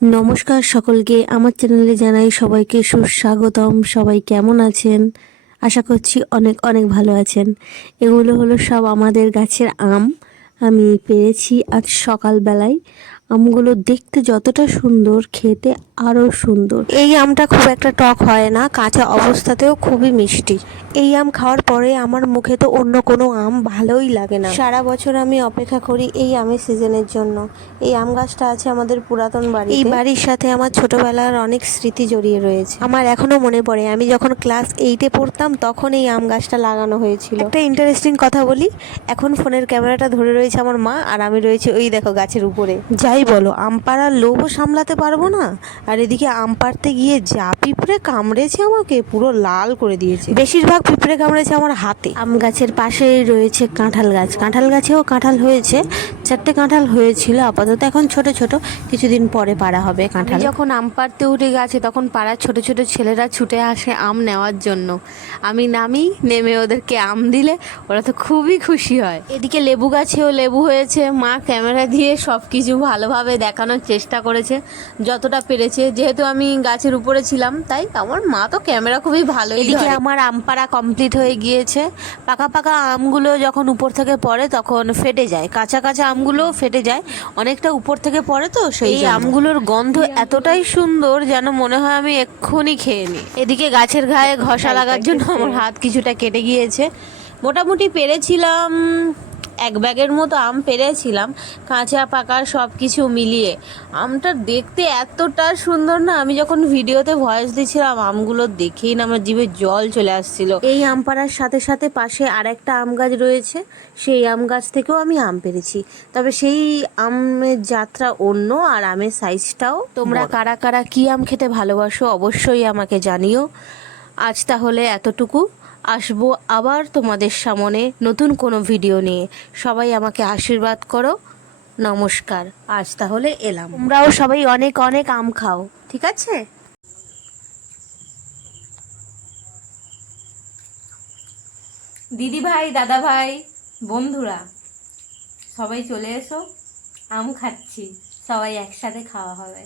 নমস্কার সকলকে আমার চ্যানেলে জানাই সবাইকে সুস্বাগতম। সবাই কেমন আছেন? আশা করছি অনেক অনেক ভালো আছেন। এগুলো হলো সব আমাদের গাছের আম। আমি পেরেছি আজ সকালবেলায়। আমগুলো দেখতে যতটা সুন্দর, খেতে আরও সুন্দর। এই আমটা খুব একটা টক হয় না, কাঁচা অবস্থাতেও খুবই মিষ্টি। এই আম খাওয়ার পরে আমার মুখে তো অন্য কোনো আম ভালোই লাগে না। সারা বছর আমি অপেক্ষা করি এই আমের সিজনের জন্য। এই আম গাছটা আছে আমাদের পুরাতন বাড়ি। এই বাড়ির সাথে আমার ছোটবেলার অনেক স্মৃতি জড়িয়ে রয়েছে। আমার এখনো মনে পড়ে, আমি যখন ক্লাস 8-এ পড়তাম তখন এই আম গাছটা লাগানো হয়েছিল। একটা ইন্টারেস্টিং কথা বলি, এখন ফোনের ক্যামেরাটা ধরে রয়েছে আমার মা, আর আমি রয়েছে ওই দেখো গাছের উপরে। যাই বলো, আম পাড়ার লোভও সামলাতে পারবো না, আর এদিকে আম পাড়তে গিয়ে যা পিঁপড়ে কামড়েছে আমাকে, পুরো লাল করে দিয়েছে। বেশিরভাগ পিঁপড়ে কামড়েছে আমার হাতে। আম গাছের পাশেই রয়েছে কাঁঠাল গাছ। কাঁঠাল গাছেও কাঁঠাল হয়েছে, 4টে কাঁঠাল হয়েছিল। আপাতত এখন ছোট ছোট, কিছুদিন পরে পাড়া হবে কাঁঠাল। যখন আম পাড়তে উঠে গেছে তখন পাড়ার ছোট ছোট ছেলেরা ছুটে আসে আম নেওয়ার জন্য। আমি নামি, নেমে ওদেরকে আম দিলে ওরা তো খুবই খুশি হয়। এদিকে লেবু গাছেও লেবু হয়েছে। মা ক্যামেরা দিয়ে সব কিছু ভালোভাবে দেখানোর চেষ্টা করেছে যতটা পেরেছে, যেহেতু আমি গাছের উপরে ছিলাম তাই আমার মা তো ক্যামেরা খুবই ভালো। এদিকে আমার আম পাড়া কমপ্লিট হয়ে গিয়েছে। পাকা পাকা আমগুলো যখন উপর থেকে পড়ে তখন ফেটে যায়, কাঁচা কাঁচা আমগুলো ফেটে যায়, অনেকটা উপর থেকে পড়ে তো সেই আমগুলোর গন্ধ এতটাই সুন্দর যেন মনে হয় আমি এক্ষুনি খেয়ে নিই। এদিকে গাছের গায়ে ঘষা লাগার জন্য আমার হাত কিছুটা কেটে গিয়েছে। মোটামুটি পেরেছিলাম 1 ব্যাগের মতো আম পেরেছিলাম, কাঁচা পাকা সব কিছু মিলিয়ে। আমটা দেখতে এতটা সুন্দর না, আমি যখন ভিডিওতে ভয়েস দিচ্ছিলাম আমগুলো দেখেই না আমার জিভে জল চলে আসছিল। এই আম পাড়ার সাথে সাথে পাশে আরেকটা আম গাছ রয়েছে, সেই আম গাছ থেকেও আমি আম পেরেছি। তবে সেই আমের যাত্রা অন্য, আর আমের সাইজটাও। তোমরা কারা কারা কি আম খেতে ভালোবাসো অবশ্যই আমাকে জানিও। আজ তাহলে এতটুকু। আসবো আবার তোমাদের সামনে নতুন কোনো ভিডিও নিয়ে। সবাই আমাকে আশীর্বাদ করো। নমস্কার। আজ তাহলে এলাম। তোমরাও সবাই অনেক অনেক আম খাও, ঠিক আছে? দিদি ভাই, দাদা ভাই, বন্ধুরা সবাই চলে এসো, আম খাচ্ছি, সবাই একসাথে খাওয়া হবে।